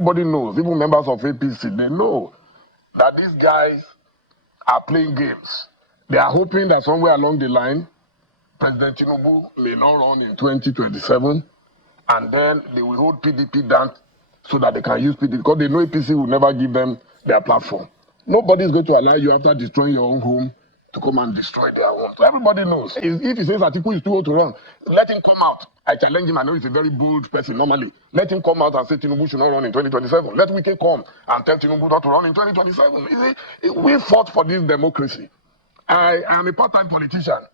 Everybody knows, even members of APC, they know that these guys are playing games. They are hoping that somewhere along the line, President Tinubu may not run in 2027, and then they will hold PDP down so that they can use PDP, because they know APC will never give them their platform. Nobody is going to allow you, after destroying your own home, to come and destroy their own. So everybody knows. If he says Atiku is too old to run, let him come out. I challenge him. I know he's a very bold person normally. Let him come out and say Tinubu should not run in 2027. Let Wike come and tell Tinubu not to run in 2027. You see, we fought for this democracy. I am a part-time politician.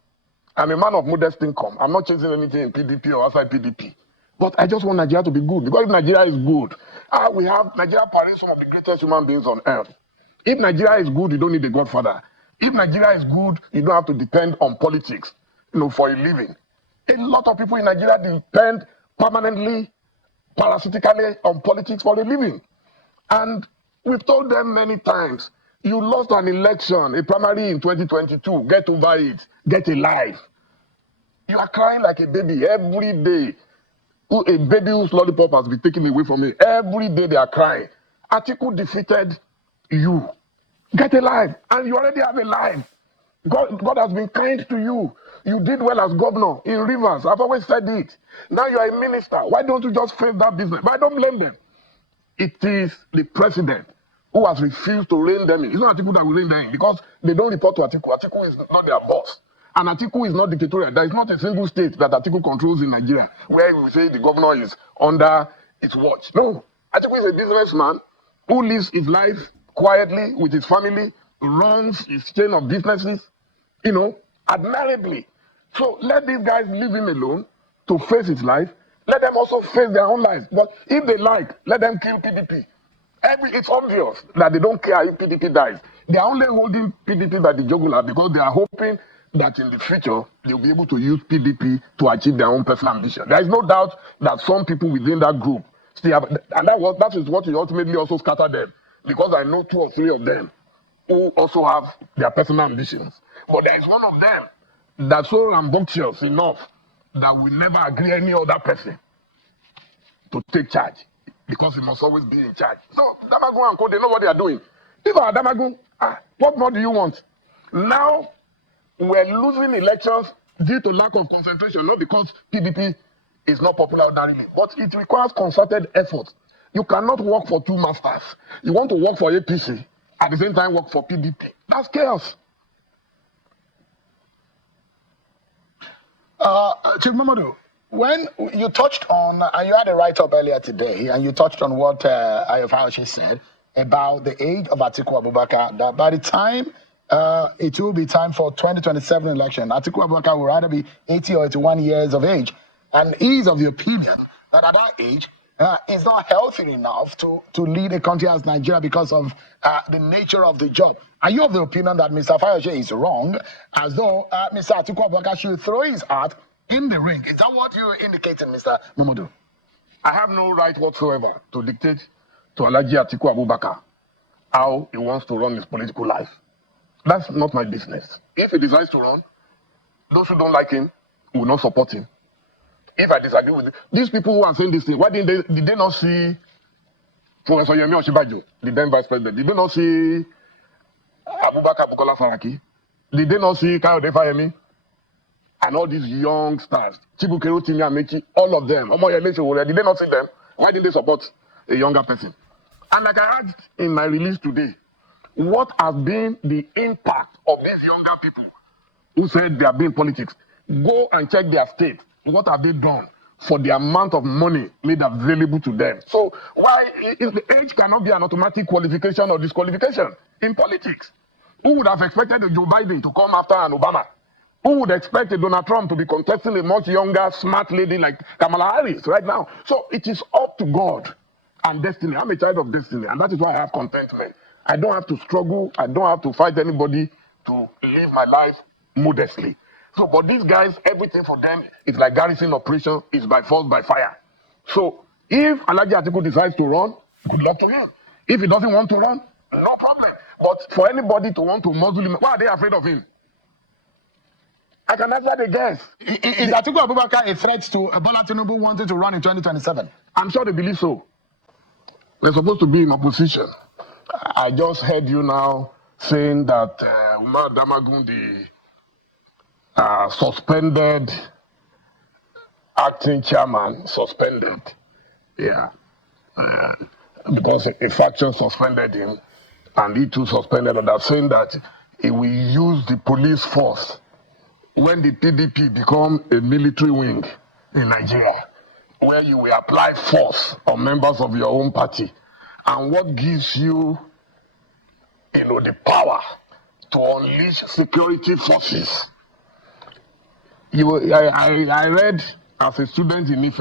I'm a man of modest income. I'm not chasing anything in PDP or outside PDP. But I just want Nigeria to be good. Because if Nigeria is good, we have Nigeria parades some of the greatest human beings on earth. If Nigeria is good, you don't need a godfather. If Nigeria is good, you don't have to depend on politics, for a living. A lot of people in Nigeria depend permanently, parasitically on politics for a living. And we've told them many times, you lost an election, a primary in 2022, get over it, get a life. You are crying like a baby every day. A baby whose lollipop has been taken away from me. Every day they are crying. Atiku defeated you. Get a life. And you already have a life. God has been kind to you. You did well as governor in Rivers. I've always said it. Now you are a minister. Why don't you just face that business? But I don't blame them. It is the president who has refused to rein them in. It's not Atiku that will rein them in, because they don't report to Atiku. Atiku is not their boss. And Atiku is not dictatorial. There is not a single state that Atiku controls in Nigeria where we say the governor is under its watch. No. Atiku is a businessman who lives his life quietly with his family, runs his chain of businesses, admirably. So let these guys leave him alone to face his life. Let them also face their own lives. But if they like, let them kill PDP. It's obvious that they don't care if PDP dies. They are only holding PDP by the jugular because they are hoping that in the future they'll be able to use PDP to achieve their own personal ambition. There is no doubt that some people within that group still have, and that is what will ultimately also scatter them, because I know 2 or 3 of them who also have their personal ambitions. But there is one of them that's so rambunctious enough that will never agree any other person to take charge, because he must always be in charge. So Damagun and Co, they know what they are doing. If I are Damagun, what more do you want? Now we're losing elections due to lack of concentration, not because PDP is not popular ordinarily, but it requires concerted effort. You cannot work for 2 masters. You want to work for APC, at the same time work for PDP. That's chaos. Chief Momodu, when you touched on, and you had a write-up earlier today, and you touched on what Ayofayoshi said about the age of Atiku Abubakar, that by the time it will be time for 2027 election, Atiku Abubakar will either be 80 or 81 years of age. And he is of the opinion that at that age, is not healthy enough to lead a country as Nigeria because of the nature of the job. Are you of the opinion that Mr. Fayose is wrong, as though Mr. Atiku Abubakar should throw his heart in the ring? Is that what you indicated, Mr. Momodu? I have no right whatsoever to dictate to Alhaji Atiku Abubakar how he wants to run his political life. That's not my business. If he decides to run, those who don't like him will not support him. If I disagree with it, these people who are saying this thing, why did they not see Professor Yemi Osinbajo, the then vice president? Did they not see Abubakar Bukola Saraki? Did they not see Kayode Fayemi? And all these young stars, Chibuke Rotimi Amechi, all of them, did they not see them? Why didn't they support a younger person? And like I asked in my release today, what has been the impact of these younger people who said they are being politics? Go and check their state. What have they done for the amount of money made available to them? So why if the age cannot be an automatic qualification or disqualification in politics? Who would have expected a Joe Biden to come after an Obama? Who would expect a Donald Trump to be contesting a much younger, smart lady like Kamala Harris right now? So it is up to God and destiny. I'm a child of destiny, and that is why I have contentment. I don't have to struggle. I don't have to fight anybody to live my life modestly. So, but these guys, everything for them is like garrison operation, is by force, by fire. So, if Alhaji Atiku decides to run, good luck to him. If he doesn't want to run, no problem. But for anybody to want to muzzle him, why are they afraid of him? I can answer the guess. Is Atiku Abubakar a threat to Bola Tinubu wanting to run in 2027? I'm sure they believe so. We're supposed to be in opposition. I just heard you now saying that Umar Damagun, the suspended acting chairman, suspended. Yeah. Because a faction suspended him, and he too suspended others, saying that he will use the police force when the PDP become a military wing in Nigeria, where you will apply force on members of your own party. And what gives you, the power to unleash security forces? I read as a student in Ife,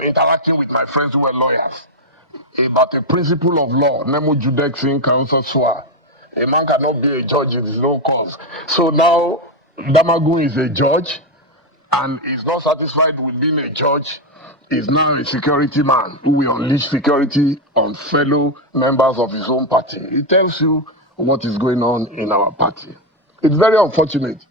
interacting with my friends who were lawyers, about a principle of law, Nemo Judex in Counsel Swa. A man cannot be a judge in his own cause. So now Damagun is a judge, and is not satisfied with being a judge. Is now a security man who will unleash security on fellow members of his own party. It tells you what is going on in our party. It's very unfortunate.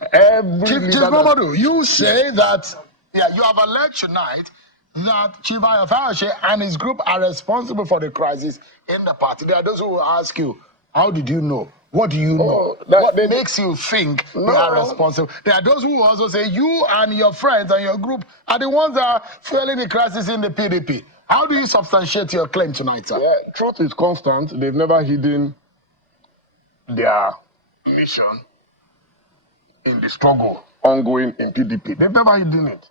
Chief Momodu, you say that, you have alleged tonight that Chief Ayofarache and his group are responsible for the crisis in the party. There are those who will ask you, how did you know? What do you know? What makes you think they are responsible? There are those who also say you and your friends and your group are the ones that are fueling the crisis in the PDP. How do you substantiate your claim tonight, sir? Yeah, truth is constant. They've never hidden their mission in the struggle ongoing in PDP. They've never hidden it.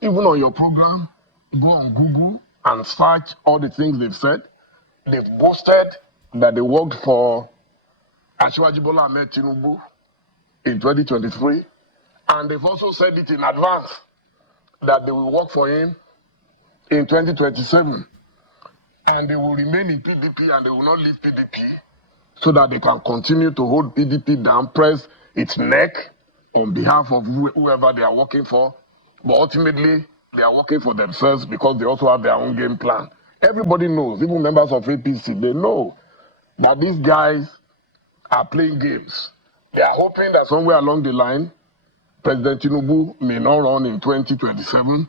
Even on your program, go on Google and search all the things they've said. They've boasted that they worked for Asiwaju Bola Ahmed Tinubu in 2023, and they've also said it in advance that they will work for him in 2027, and they will remain in PDP and they will not leave PDP, so that they can continue to hold PDP down, press its neck on behalf of whoever they are working for. But ultimately, they are working for themselves because they also have their own game plan. Everybody knows, even members of APC, they know that these guys are playing games. They are hoping that somewhere along the line, President Tinubu may not run in 2027,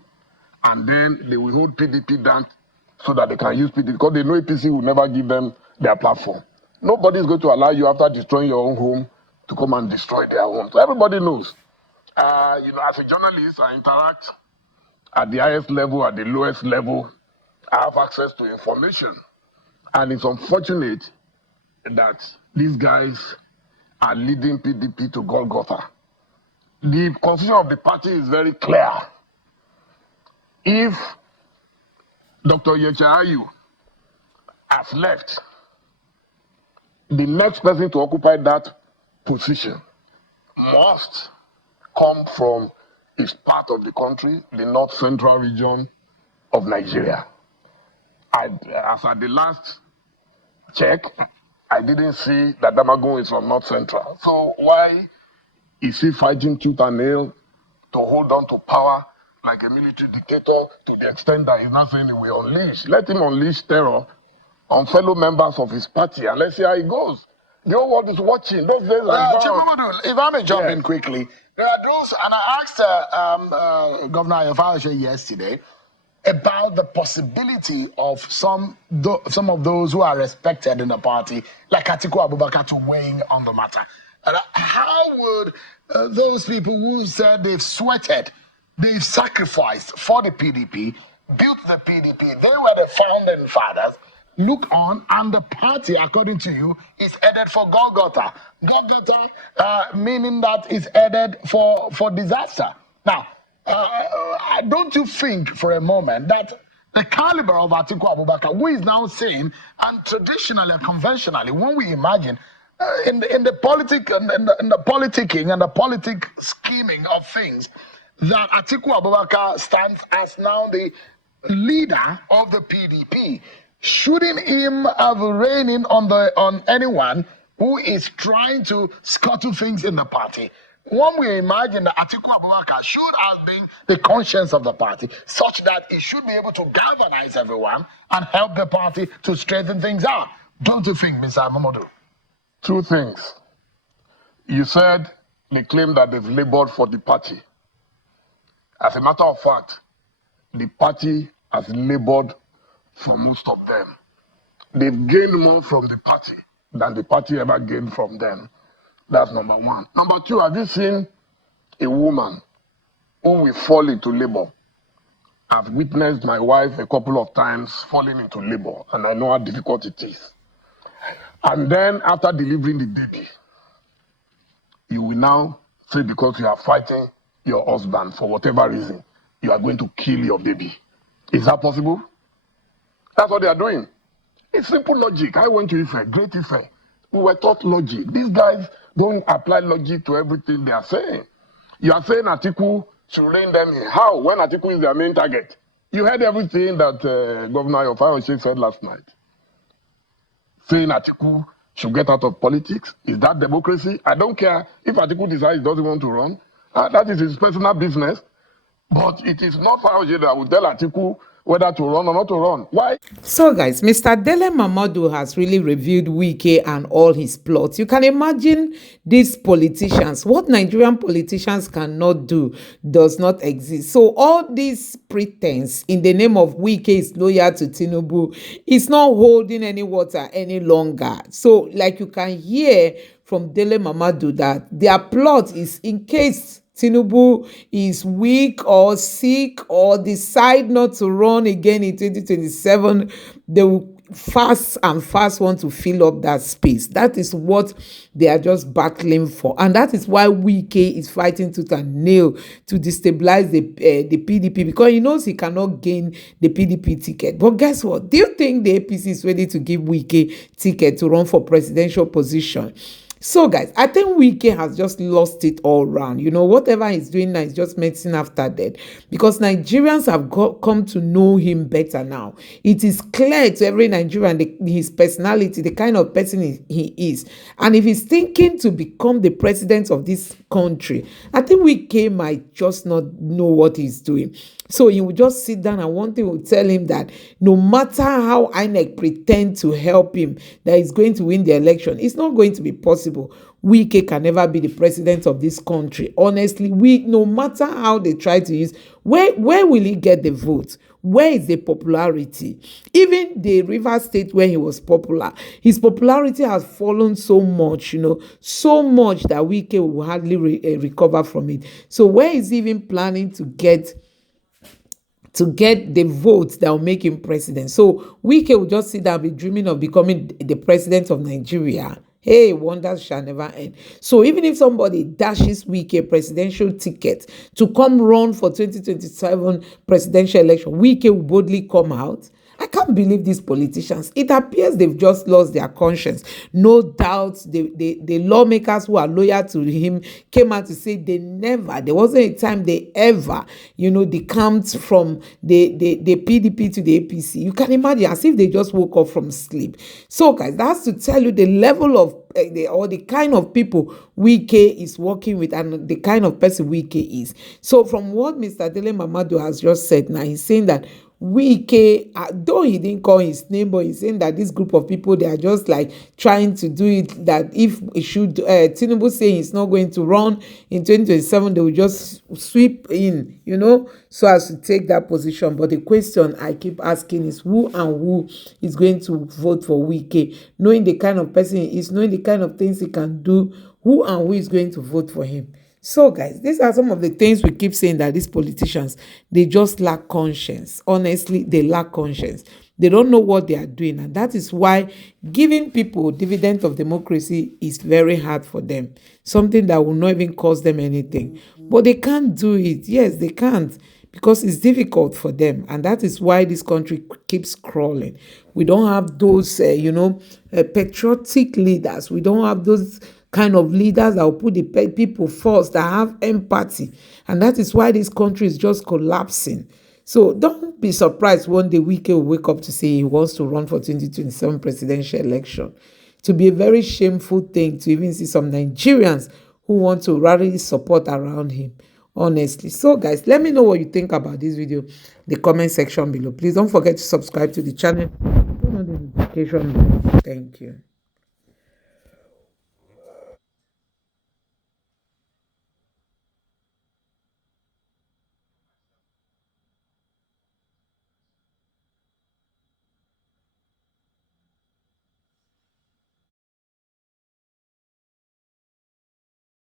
and then they will hold PDP down so that they can use PDP, because they know APC will never give them their platform. Nobody is going to allow you, after destroying your own home, to come and destroy their home. So everybody knows. As a journalist, I interact at the highest level, at the lowest level. I have access to information. And it's unfortunate that these guys are leading PDP to Golgotha. The constitution of the party is very clear. If Dr. Yechahayu has left, the next person to occupy that position must come from his part of the country, the north central region of Nigeria. As at the last check, I didn't see that Damagun is from north central. So why is he fighting tooth and nail to hold on to power like a military dictator, to the extent that he's not saying he will unleash? Let him unleash terror on fellow members of his party, and let's see how it goes. The whole world is watching. Those days are gone. If I may jump in quickly, there are those, and I asked Governor Ayofarache yesterday about the possibility of some of those who are respected in the party, like Atiku Abubakar, to weighing on the matter. And how would those people who said they've sweated, they've sacrificed for the PDP, built the PDP, they were the founding fathers, look on, and the party, according to you, is headed for Golgotha. Golgotha, meaning that it's headed for disaster. Now, don't you think for a moment that the caliber of Atiku Abubakar, who is now saying, and traditionally and conventionally, when we imagine in the politicking and the politic scheming of things, that Atiku Abubakar stands as now the leader of the PDP, shouldn't him have a reigning on anyone who is trying to scuttle things in the party? One we imagine that Atiku Abubakar should have been the conscience of the party, such that he should be able to galvanize everyone and help the party to straighten things out. Don't you think, Mr. Momodu? Two things. You said they claim that they've labored for the party. As a matter of fact, the party has labored for most of them. They've gained more from the party than the party ever gained from them. That's number one. Number two, have you seen a woman who will fall into labor? I've witnessed my wife a couple of times falling into labor, and I know how difficult it is. And then after delivering the baby, you will now say because you are fighting your husband for whatever reason, you are going to kill your baby. Is that possible? That's what they are doing. It's simple logic. I went to Ife, Great Ife. We were taught logic. These guys don't apply logic to everything they are saying. You are saying Atiku should rein them in. How? When Atiku is their main target. You heard everything that Governor Ayofayose said last night. Saying Atiku should get out of politics. Is that democracy? I don't care if Atiku decides he doesn't want to run. That is his personal business. But it is not Fayose that will tell Atiku whether to run or not to run. Why? So guys, Mr. Dele Momodu has really revealed Wike and all his plots. You can imagine these politicians. What Nigerian politicians cannot do does not exist. So all this pretense in the name of Wike is loyal to Tinubu is not holding any water any longer. So like you can hear from Dele Momodu that their plot is in case Tinubu is weak or sick or decide not to run again in 2027, they will fast want to fill up that space. That is what they are just battling for, and that is why Wike is fighting tooth and nail to destabilize the PDP, because he knows he cannot gain the PDP ticket. But guess what? Do you think the APC is ready to give Wike ticket to run for presidential position? So guys, I think Wike has just lost it all round. You know, whatever he's doing now is just medicine after death, because Nigerians have come to know him better now. It is clear to every Nigerian his personality, the kind of person he is. And if he's thinking to become the president of this country, I think Wike might just not know what he's doing. So he will just sit down, and one thing will tell him that no matter how INEC pretend to help him, that he's going to win the election, it's not going to be possible. Wike can never be the president of this country. Honestly, no matter how they try to use, where will he get the vote? Where is the popularity? Even the River State where he was popular, his popularity has fallen so much, so much that Wike will hardly recover from it. So where is he even planning to get the votes that will make him president? So Wike will just sit down and be dreaming of becoming the president of Nigeria. Hey, wonders shall never end. So even if somebody dashes Wike a presidential ticket to come run for 2027 presidential election, Wike will boldly come out. I can't believe these politicians. It appears they've just lost their conscience. No doubt the lawmakers who are loyal to him came out to say there wasn't a time they ever, decamped from the PDP to the APC. You can imagine, as if they just woke up from sleep. So guys, that's to tell you the level of the kind of people Wike is working with and the kind of person Wike is. So from what Mr. Dele Momodu has just said now, he's saying that Wike, though he didn't call his name, but he's saying that this group of people, they are just like trying to do it, that if it should Tinubu say he's not going to run in 2027, they will just sweep in, so as to take that position. But the question I keep asking is who is going to vote for Wike, knowing the kind of person he is, knowing the kind of things he can do, who is going to vote for him? So guys, these are some of the things we keep saying, that these politicians, they just lack conscience. Honestly, they lack conscience. They don't know what they are doing, and that is why giving people dividend of democracy is very hard for them. Something that will not even cost them anything. But they can't do it. Yes, they can't, because it's difficult for them, and that is why this country keeps crawling. We don't have those, patriotic leaders. We don't have those kind of leaders that will put the people first, that have empathy, and that is why this country is just collapsing. So don't be surprised one day Wike will wake up to say he wants to run for 2027 presidential election. To be a very shameful thing to even see some Nigerians who want to rally support around him, honestly. So guys, let me know what you think about this video in the comment section below. Please don't forget to subscribe to the channel, turn on the notification bell. Thank you.